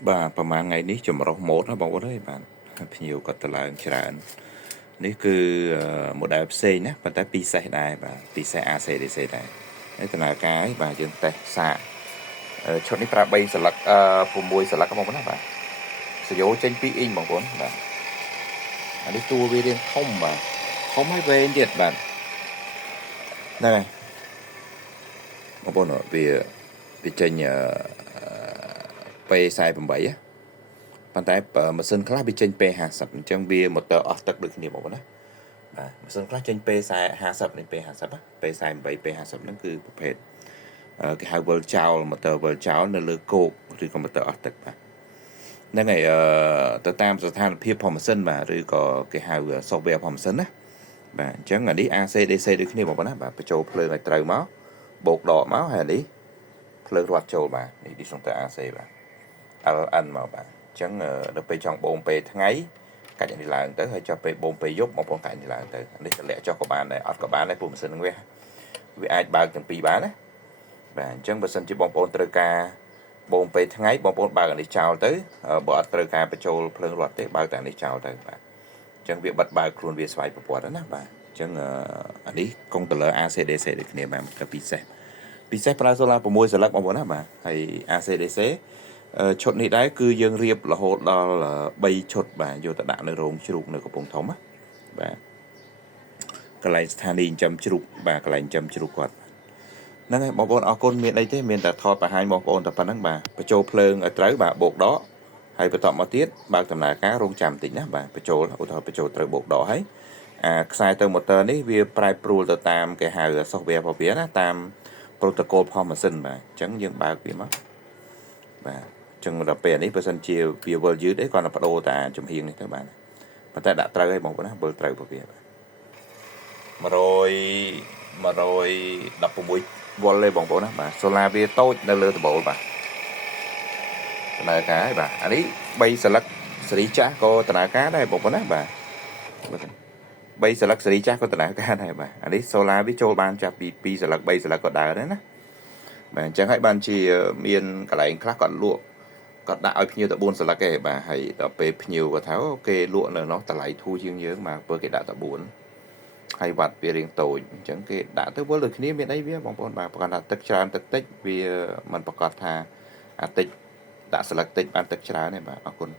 Bà mà ngày ní chùm rau một nó bảo đấy bạn nhiều có tờ làច្រើននេះគឺmodel ផ្សេងណាប៉ុន្តែពិសេសដែរបាទពិសេស ACDC ដែរហើយដំណើរការនេះបាទយើងតេស្តសាកឈុតនេះប្រើ3សន្លឹក6សន្លឹកបងប្អូនណាបាទសយោចេញ2អ៊ីងបងប្អូនបាទអានេះតួវារៀងធំបាទធំហើយវែងទៀតបាទហ្នឹងហើយបងប្អូនវាចេញP48 ប៉ុន្តែម៉ាស៊ីនខ្លះវាចេញ P50 អញ្ចឹងវាម៉ូទ័រអស់ទឹកដូចគ្នាបងប្អូនណាបាទម៉ាស៊ីនខ្លះចេញ P50 នេះ P50 P48 P50 ហ្នឹងគឺប្រភេទគេហៅវិលចោលម៉ូទ័រវិលចោលនៅលើគោកឬក៏ម៉ូទ័រអស់ទឹកបាទហ្នឹងហើយទៅតាមស្ថានភាពផងម៉ាស៊ីនបាទឬក៏គេហៅ software ផងម៉ាស៊ីនណាបាទអញ្ចឹងអានេះ AC/DC ដូចគ្នាបងប្អូនណាបាទបញ្ចូលភ្លើងឲ្យត្រូវមកបូកដកមកហើយនេះភ្លើងរត់ចូលបាទនេះ disjunction AC បាទ LN មកបាទអញ្ចឹងដល់ពេលចង់បូមពេលថ្ងៃកាច់នេះឡើងទៅហើយចុះពេលបូមពេលយប់បងប្អូនកាច់នេះឡើងទៅនេះតម្លាក់ចុះក៏បានដែរអត់ក៏បានដែរព្រោះម៉ាស៊ីនហ្នឹងវាអាចបើកទាំងពីរបានណាបាទអញ្ចឹងបើសិនជាបងប្អូនត្រូវការបូមពេលថ្ងៃបងប្អូនបើកអានេះចោលទៅបើអត់ត្រូវការបញ្ចូលភ្លើងរត់ទេបើកតែអានេះចោលទៅបាទអញ្ចឹងវាបិទបើកខ្លួនវាស្វ័យប្រព័ន្ធណាបាទអញ្ចឹងអានេះកុងតឺលឺ AC/DC ដូចគ្នាបាទតែពិសេសប្រើសូឡា6សន្លឹកបងប្អូនណាបាទហើយ AC/DC ឈុតនេះដែរគឺយើងរៀបរហូតដល់3ឈុតបាទយកទៅដាក់នៅរោងជ្រូកនៅកំពង់ធំណាបាទកន្លែងស្ថានីយ៍ចិញ្ចឹមជ្រូកបាទកន្លែងចិញ្ចឹមជ្រូកគាត់ហ្នឹងហើយបងប្អូនអរគុណមានអីទេមានតែថតបង្ហាញបងប្អូនតែប៉ុណ្្នឹងបាទបញ្ចូលភ្លើងឲ្យត្រូវបាទបូកដកហើយបន្តមកទៀតបើកដំណើរការរងចាំបន្តិចណាបាទបញ្ចូលឧទាហរណ៍បញ្ចូលត្រូវបូកដកហើយខ្សែទៅម៉ូទ័រនេះវាប្រែប្រួលទៅតាមគេហៅ software របស់វាណាតាម protocol ផងម៉ាស៊ីនបាទអញ្ចឹងយើងបើកវាមកបាទចឹងដល់ពេលនេះបើសិនជាវាវិលយឺតអីគាត់នឹងបដូរតាចំហៀងនេះទៅបានប៉ុន្តែដាក់ត្រូវឲ្យបងប្អូនណាវិលត្រូវរបស់វាបាទ116 វ៉ុលទេបងប្អូនណាបាទសូឡាវាតូចនៅលើដបូលបាទដំណើរការហើយបាទអានេះ3សន្លឹកសេរីចាស់ក៏ដំណើរការដែរបងប្អូនណាបាទ3សន្លឹកសេរីចាស់ក៏ដំណើរការដែរបាទអានេះសូឡាវាចូលបានចាប់ពី2សន្លឹក3សន្លឹកក៏ដើរដែរណាបាទអញ្ចឹងហើយបានជាមានកន្លែងខ្លះគាត់លក់គាត់ដាក់ឲ្យភ្ញៀវទៅ4សន្លឹកទេបាទហើយដល់ពេលភ្ញៀវគាត់ថាគេលក់នៅនោះតម្លៃធូរជាងយើងបាទព្រោះគេដាក់តែ4ហើយវត្តវារៀងតូចអញ្ចឹងគេដាក់ទៅវិលដូចគ្នាមានអីវាបងប្អូនបាទប្រកាន់ថាទឹកច្រើនទឹកតិចវាមិនប្រកាសថាអាតិចដាក់សន្លឹកតិចបានទឹកច្រើនទេបាទអរគុណ